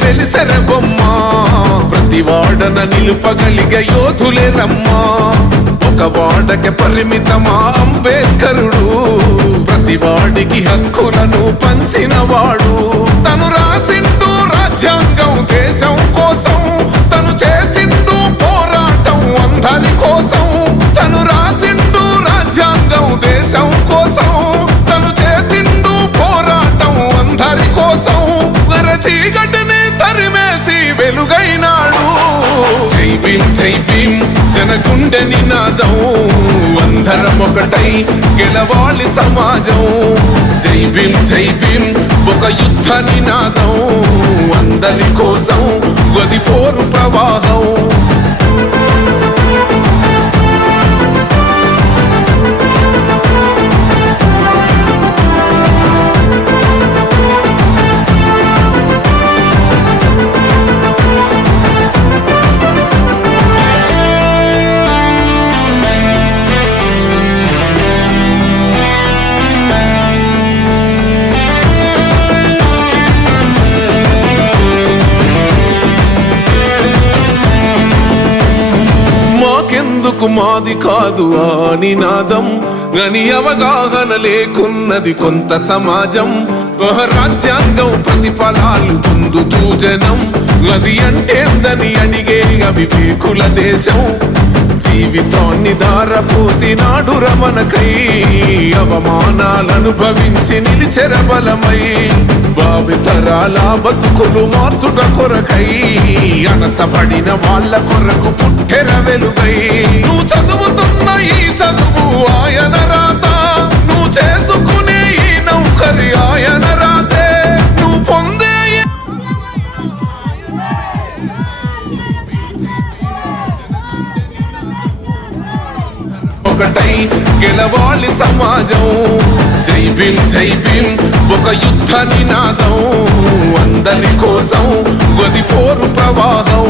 వెలిసెర బొమ్మ ప్రతి వాడన నిలుపగలిగే యోధులే రమ్మా ఒక వాడకి పరిమితమా అంబేద్కరుడు ప్రతి వాడికి హక్కులను పంచినవాడు తను రాసిండు రాజ్యాంగం దేశం కోసం తను చేసిండు పోరాటం అందరి కోసం తను రాసిండు రాజ్యాంగం దేశం కోసం తను చేసిండు పోరాటం అందరి కోసం చీకటిని తరిమేసి వెలుగైనాడు జై భీమ్ జనగుండె నినాదం అందరం ఒకటై గెలవాలి సమాజం జై భీమ్ ఒక యుద్ధ నినాదం అందరి కోసం గది పోరు ప్రవాహం ఎందుకు మాది కాదు ఆ నినాదం గని అవగాహన లేకున్నది కొంత సమాజం రాజ్యాంగం ప్రతిఫలాలు పొందుతూ జనం గది అంటేందని అడిగే అవివేకుల దేశం జీవితాన్ని ధారపోసినాడు రమణకై అవమానాలనుభవించి నిలిచెర బలమై భావితరాల బతుకులు మార్చుట కొరకై అణచబడిన వాళ్ళ కొరకు పుట్టెర వెలుగై నువ్వు చదువుతున్న ఈ చదువు ఆయన రాత నువ్వు చేసుకునే ఈ నౌకరి ఆయన రాతే నువ్వు పొందే ఒకటై గెలవాలి సమాజం జై భీమ్ ఒక యుద్ధ నినాదం అందరి కోసం గది పోరు ప్రవాహం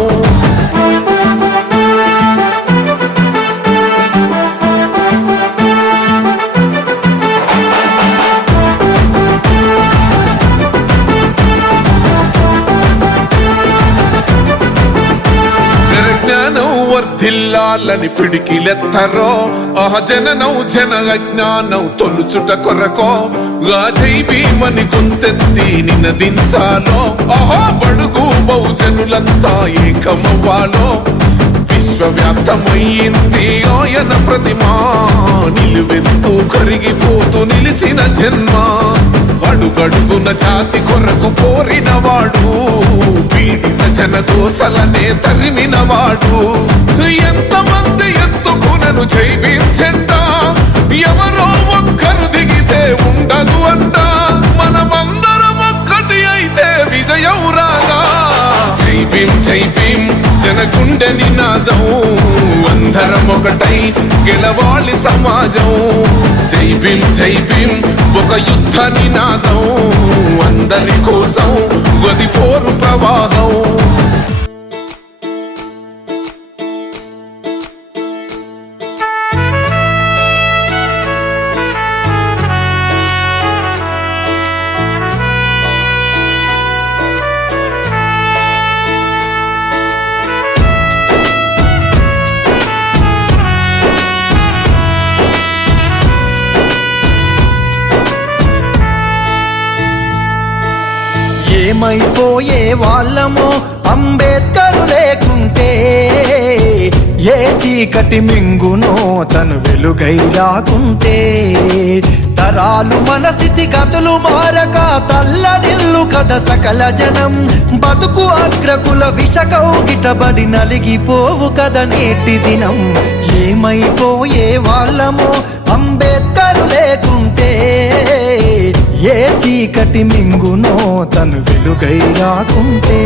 వర్ధిల్లాలని పిడికిలెత్తరో జననం జన అజ్ఞానం తొలుచుట కొరకో జై భీమని గుంతెత్తి నినదించాలో బడుగు బహుజనులంతా ఏకమవ్వాలో విశ్వవ్యాప్తమయ్యింది ఆయన ప్రతిమా నిలువెత్తు కరిగిపోతూ నిలిచిన జన్మ అడుగడుగున జాతి కొరకు పోరినవాడు పీడిత జనకోసలనే తరిమినవాడు ఎంతమంది ఎత్తుకునను జై భీమ్ జెండా ఎవరో ఒక్కరు దిగితే ఉండదు అంట మనమందరం ఒక్కటి అయితే విజయం రాగా జై భీమ్ జనగుండె నినాదం అందరం ఒకటై గెలవాలి సమాజం జై భీమ్ ఒక యుద్ధ నినాదం అందరి కోసం గది పోరు ప్రవాహం ఏమైపోయే వాళ్ళమో అంబేద్కరు లేకుంటే ఏ చీకటి మింగునో తను వెలుగై రాకుంటే తరాలు మన స్థితి గతులు మారక తల్లడిల్లు కథ సకల జనం బతుకు అగ్రకుల విషకౌగిటబడి నలిగిపోవు కథ నేటి దినం ఏమైపోయే వాళ్ళమో అంబేద్కరు లేకుంటే ఏ చీకటి మింగునో తను వెలుగై రాకుంటే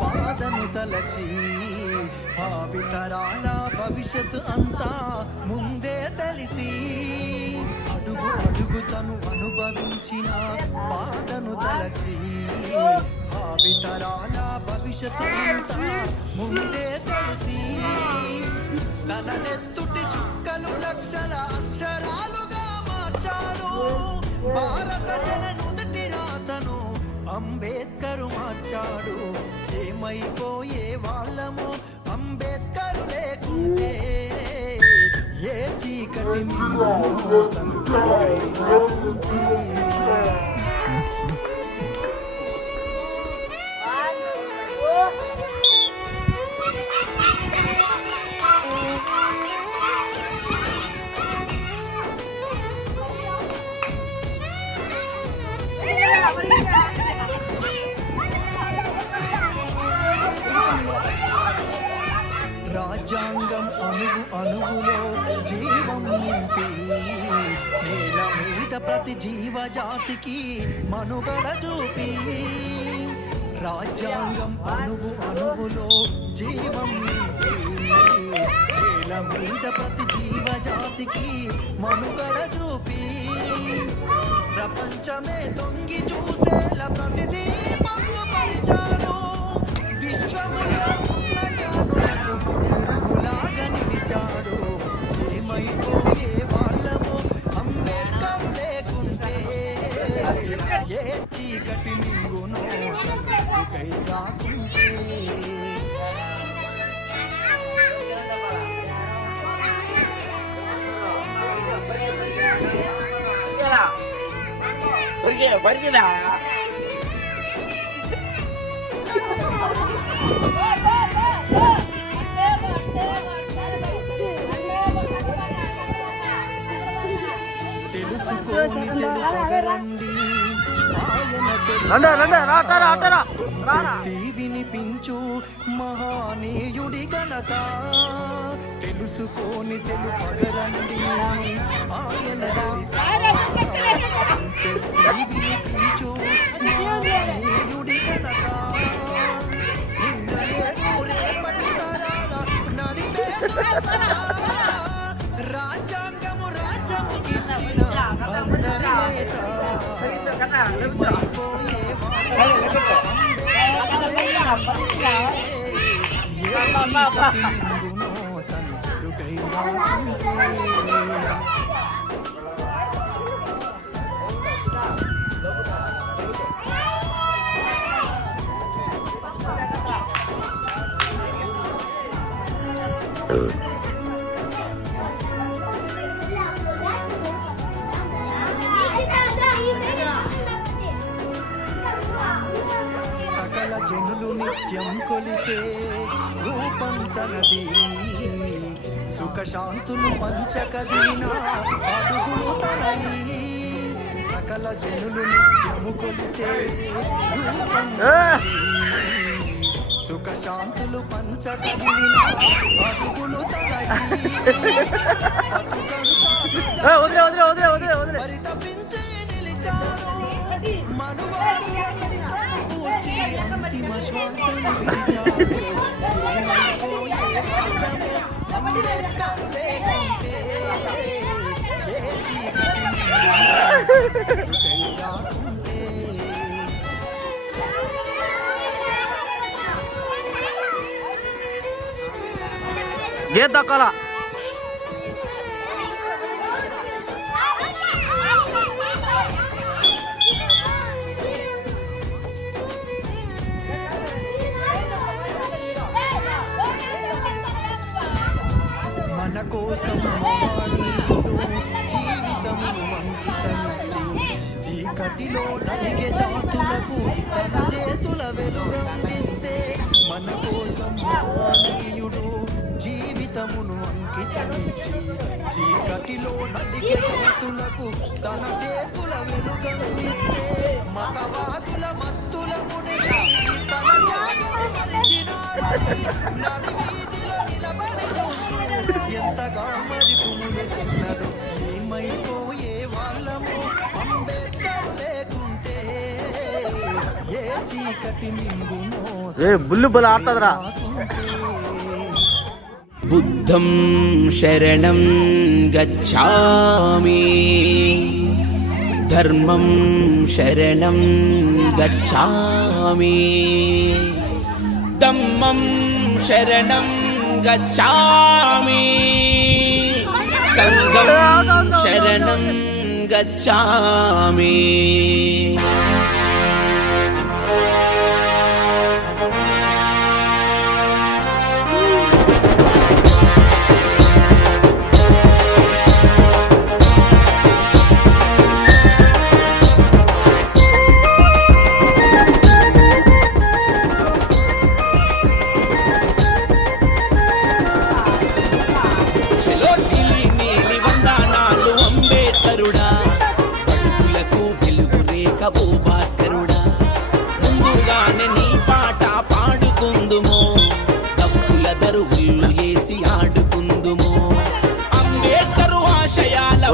బాధను తలచి భావితరాల భవిష్యత్తు భవిష్యత్తు అంతా ముందే తెలిసి అడుగు అడుగు తను అనుభవించిన బాధను తలచి భావితరాల భవిష్యత్తు అంతా ముందే తెలిసి తన నెత్తుటి చుక్కలు లక్షల అక్షరాలుగా మార్చాడు భారత జన నుదుటి రాతను అంబేద్కర్ మార్చాడు ఏమైపోయే వాళ్ళము అంబేద్కర్ లేకుంటే ఏ చీకటి మింగునో తను వెలుగై రాకుంటే. రాజ్యాంగం అణువు అణువులో జీవం నింపి నేల మీద ప్రతి జీవజాతికి మనుగడ చూపి రాజ్యాంగం అణువు అణువులో జీవం నింపి నేల మీద ప్రతి జీవజాతికి మనుగడ చూపి ప్రపంచమే తొంగి చూసేలా ప్రతిదీ పొందుపరిచాడు విశ్వములో ఉన్న జ్ఞానులకు గురువులాగా నిలిచాడు ఏమైపోయే వాళ్ళము అంబేద్కర్ లేకుంటే ఏ చీకటి నింగునో కై రాకుంటే. పరిగినా తెలుసుకోని తెలుపగరండి ఆయన వినిపించు మహానీయుడి ఘనత తెలుసుకోని తెలుపగరండి ఆయన వినిపించు మహానీయుడి ఘనత రాజ్యాంగము రాజ్యము ఇచ్చిన అందరి నేత అయిపోయే తను వెలుగై రాకుంటే. సకల జనులు నిత్యం కొలిసే రూపం తనది సుఖశాంతులు పంచకదిన అడుగులు తనది సకల జనులు నిత్యము కొలిసే రూపం సుఖశాంతులు పంచకదిన అడుగులు తనది పరితపించే నిలిచాడు మనువాదులకు పూడ్చి అంతిమ శ్వాసను విడిచాడు ఏమైపోయే వాళ్ళము అంబేద్కర్ లేకుంటే ఏ చీకటి నింగునో రాకుంటే. ఏ దక్కల మన కోసం మహనీయుడు జీవితమును అంకితమిచ్చి చీకటిలో నలిగే జాతులకు తన చేతుల వెలుగందిస్తే మన కోసం మహనీయుడు జీవితమును అంకితమిచ్చి చీకటిలో నలిగే జాతులకు తన చేతుల వెలుగందిస్తే మతవాదుల మత్తుల మునిగి తన త్యాగం మరిచినారని నడి వీధిలో నిలబడి ఎంతగా మరి పునులుతున్నారు ఏమైపోయే వాళ్ళము అంబేద్కర్ లేకుంటే ఏ చీకటి మింగునో బుల్లు బుల్ ఆడుతుందిరా. బుద్ధం శరణం గచ్ఛామి ధర్మం శరణం గచ్ఛామి దమ్మం శరణం గచ్ఛామి సంఘం శరణం గచ్ఛామి ఓ భాస్కరుడా ముందుగానే నీ పాట పాడుకుందుమో డబ్బుల దరువులు వేసి ఆడుకుందుమో అంబేద్కరు ఆశయాల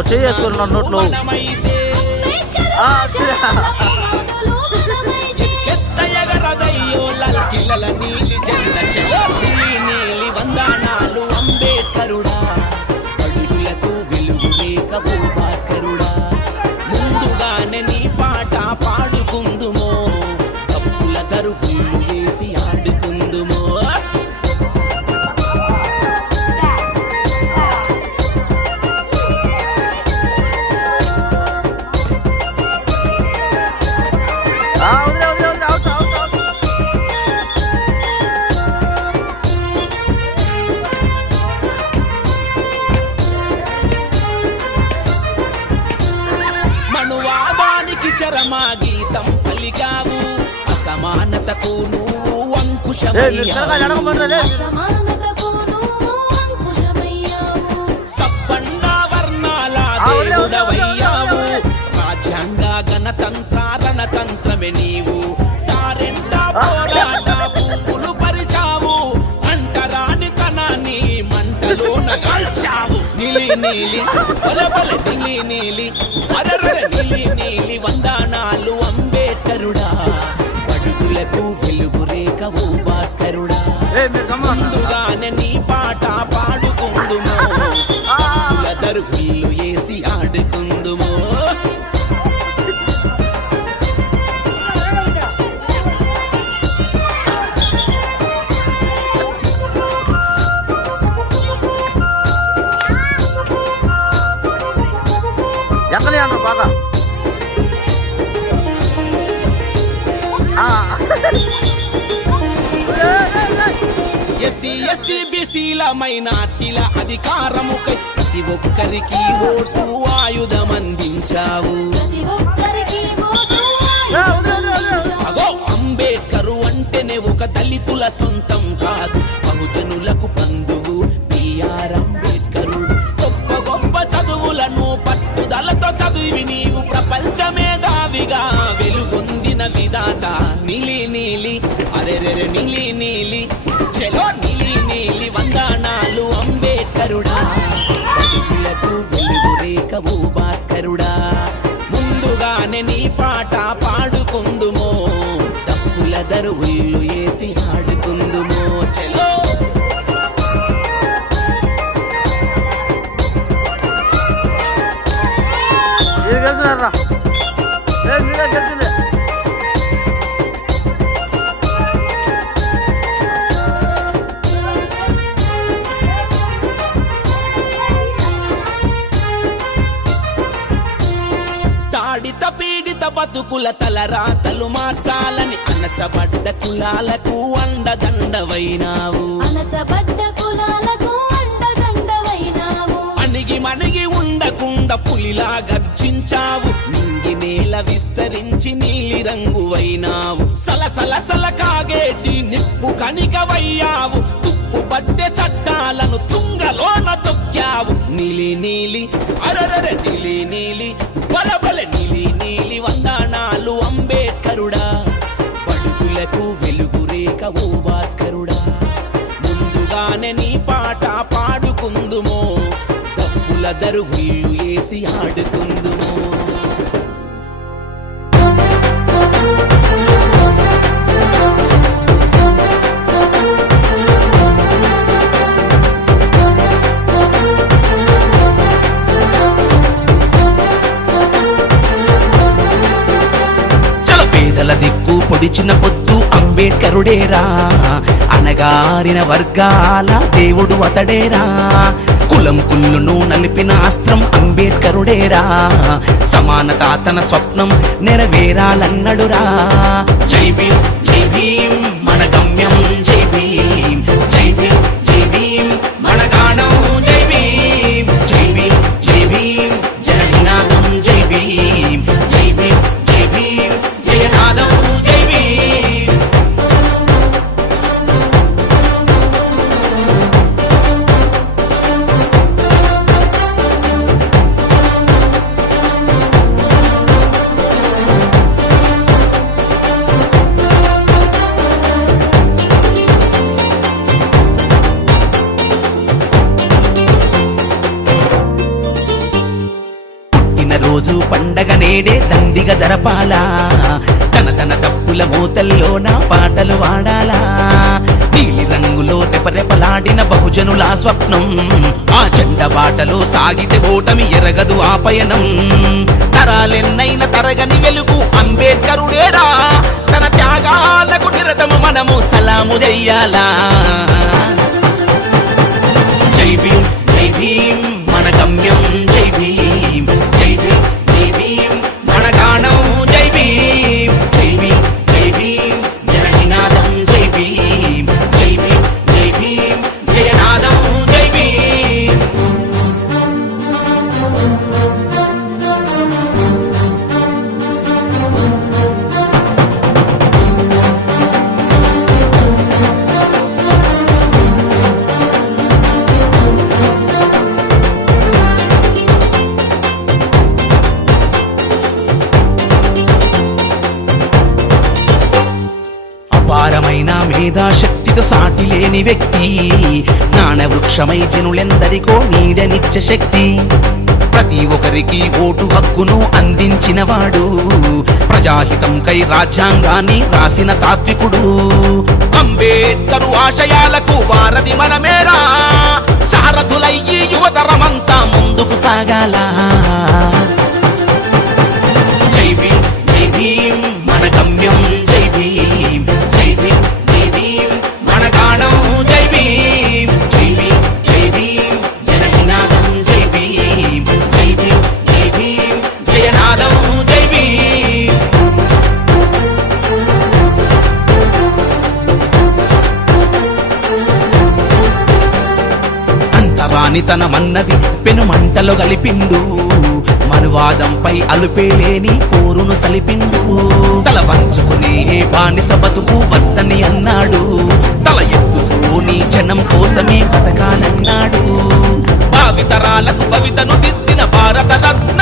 మనమైతే ఎత్తయగరదయ్యో లల్కిలల నీలి జెండ నీలి వందనాలు అంబేద్కరుడా అడుగులకు వెలుగు రేఖ ఓ భాస్కరుడా ముందుగానే నీ పాట పాడుకుందుమో కప్పుల దరువులు వేసి ఆడుకుందుమో మనువాదానికి చరమా గీతం పలికావు అసమానతకు నువ్వు అంకుశమయ్యావు సప్పండ వర్ణాల దేవుడవయ్యావు రాజ్యాంగ గణతంత్ర రణతంత్రమే నీవు తారెండ పోరాట పువ్వులు పరిచావు అంటరాని తనాన్ని మంటలోన కాల్చావు నీలి నీలి బలబల నీలి నీలి అరర నీలి నీలి వందనాలు అంబేద్కరుడా అడుగులకు వెలుగు రేఖ ఓ భాస్కరుడా ముందుగానే నీ పాట పాడుకుందుమో దరువులు వేసి ఆడుకుందుమో ఎక్కలే అంటారు బాగా ఎస్సీ ఎస్టీ బీసీల మైనార్టీల అధికారముకై ప్రతి ఒక్కరికి ఓటు ఆయుధం అందించావు అగో అంబేద్కరు అంటేనే ఒక దళితుల సొంతం కాదు బహుజనులకు బంధువు బిఆర్ అంబేద్కరు గొప్ప గొప్ప చదువులను పట్టుదలతో చదివి నీవు ప్రపంచ మేధావిగా వెలుగొందిన విధాత నీలి నీలి అరెరెరె నీలి నీలి చెలో నీలి నీలి వందనాలు అంబేద్కరుడా అడుగులకు వెలుగు రేఖ ఓ భాస్కరుడా ముందుగానే నీ పాట పాడుకుందుమో తప్పుల దరువులు వేసి ఆడుకుందుమో చెలో తాడిత పీడిత బతుకుల తలరాతలు మార్చాలని అణచబడ్డ కులాలకు అండదండవైనావు అణిగి మణిగి ఉండకుండా పులిలా గర్జించావు నింగి నేల విస్తరించి నీలి రంగువైనావు సలసల కాగేటి నిప్పు కణికవయ్యావు తుప్పు పట్టే చట్టాలను తుంగలోన తొక్కావు నీలి నీలి అరరర నీలి నీలి బలబల నీలి నీలి వందనాలు అంబేద్కరుడా పడుకులకు వెలుగు రేఖ ఓ భాస్కరుడా ముందుగానే నీ పాట పాడుకుందుమో తప్పుల దరువులు వేసి ఆడుకుందుమో అంబేద్కరుడేరా, అనగారిన వర్గాల దేవుడు అతడేరా, కులం కుల్లును నలిపిన అస్త్రం అంబేద్కరుడేరా, సమానత తన స్వప్నం నెరవేరాలన్నడురా. జై భీమ్ జై భీమ్ మన గమ్యం, జై భీమ్ జై భీమ్ జై భీమ్ మన గానం, జై భీమ్ జై భీమ్ జై భీమ్ జననినాదం, జై భీమ్ జై భీమ్ జై భీమ్ జయనాదం, జై భీమ్. రోజు పండగ నేడే దండిగా జరపాలా, తన తప్పుల మూతల్లోన పాటలు వాడాలా, నీలి రంగులో రెపరెపలాడిన బహుజనుల స్వప్నం, ఆ జెండ బాటలో సాగితే ఓటమి ఎరగదు ఆ పయనం, తరాలెన్నైన తరగని వెలుగు అంబేద్కరుడేరా, తన త్యాగాలకు నిరతము మనము సలాము చెయ్యాలా. జై భీమ్ జై భీమ్ మన గమ్యం, జై భీమ్ జై భీమ్ జై భీమ్ మన గానం, జై భీమ్ జై భీమ్ జై భీమ్ జననినాదం, జై భీమ్ జై భీమ్ జై భీమ్ జయనాదం, జై భీమ్. అపారమైన మేధాశక్తితో సాటి లేని వ్యక్తి, జ్ఞానవృక్షమై జనులెందరికో నీడనిచ్చే శక్తి, ప్రతి ఒక్కరికి ఓటు హక్కును అందించిన వాడు, ప్రజాహితంకై రాజ్యాంగాన్ని రాసిన తాత్వికుడు, అంబేద్కరు ఆశయాలకు వారధి మనమేరా, సారథులయ్యి యువతరమంతా ముందుకు సాగాల. జై భీమ్ జై భీమ్ మన గమ్యం, జై భీమ్ జై భీమ్ జై భీమ్ మన గానం, జై భీమ్ జై భీమ్ జై భీమ్ జననినాదం, జై భీమ్ జై భీమ్ జై భీమ్ జయనాదం, జై భీమ్. అంతరానితనమన్నది పెనుమంటలో గలిపిండు, మనువాదంపై అలుపేలేని పోరును సలిపిండు, తల వంచుకునే బానిస బతుకు వద్దని అన్నాడు, తల ఎత్తుకోని జనం కోసమే బతకాలన్నాడు, భావితరాలకు భవితను దిద్దిన భారత రత్న